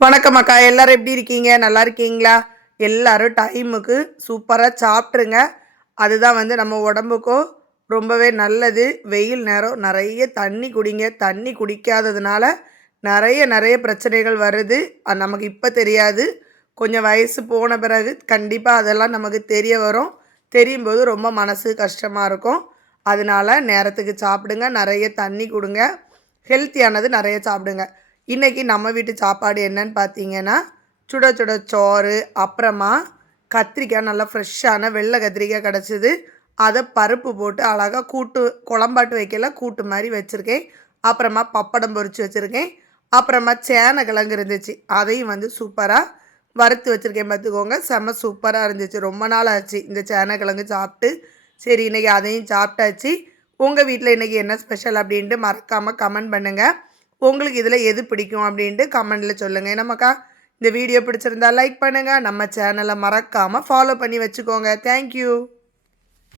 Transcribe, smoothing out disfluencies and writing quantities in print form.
வணக்கம் அக்கா, எல்லாரும் எப்படி இருக்கீங்க? நல்லா இருக்கீங்களா? எல்லாரும் டைமுக்கு சூப்பராக சாப்பிட்ருங்க. அதுதான் நம்ம உடம்புக்கும் ரொம்பவே நல்லது. வெயில் நேரம் நிறைய தண்ணி குடிங்க. தண்ணி குடிக்காததுனால நிறைய நிறைய பிரச்சனைகள் வருது. அது நமக்கு இப்போ தெரியாது. கொஞ்சம் வயசு போன பிறகு கண்டிப்பாக அதெல்லாம் நமக்கு தெரிய வரும். தெரியும்போது ரொம்ப மனசு கஷ்டமாக இருக்கும். அதனால நேரத்துக்கு சாப்பிடுங்க, நிறைய தண்ணி கொடுங்க, ஹெல்த்தியானது நிறைய சாப்பிடுங்க. இன்றைக்கி நம்ம வீட்டு சாப்பாடு என்னன்னு பார்த்தீங்கன்னா, சுட சுட சோறு, அப்புறமா கத்திரிக்காய், நல்லா ஃப்ரெஷ்ஷான வெள்ளை கத்திரிக்காய் கிடச்சிது. அதை பருப்பு போட்டு அழகாக கூட்டு குழம்பாட்டு வைக்கல, கூட்டு மாதிரி வச்சுருக்கேன். அப்புறமா பப்படம் பொரித்து வச்சுருக்கேன். அப்புறமா சேனக்கிழங்கு இருந்துச்சு, அதையும் சூப்பராக வறுத்து வச்சுருக்கேன். பார்த்துக்கோங்க, செம்ம சூப்பராக இருந்துச்சு. ரொம்ப நாள் ஆச்சு இந்த சேனக்கிழங்கு சாப்பிட்டு. சரி, இன்றைக்கி அதையும் சாப்பிட்டாச்சு. உங்கள் வீட்டில் இன்றைக்கி என்ன ஸ்பெஷல் அப்படின்ட்டு மறக்காமல் கமெண்ட் பண்ணுங்கள். உங்களுக்கு இதில் எது பிடிக்கும் அப்படின்ட்டு கமெண்டில் சொல்லுங்கள். என்னம்மாக்கா, இந்த வீடியோ பிடிச்சிருந்தா லைக் பண்ணுங்கள். நம்ம சேனலை மறக்காமல் ஃபாலோ பண்ணி வச்சுக்கோங்க. தேங்க்யூ.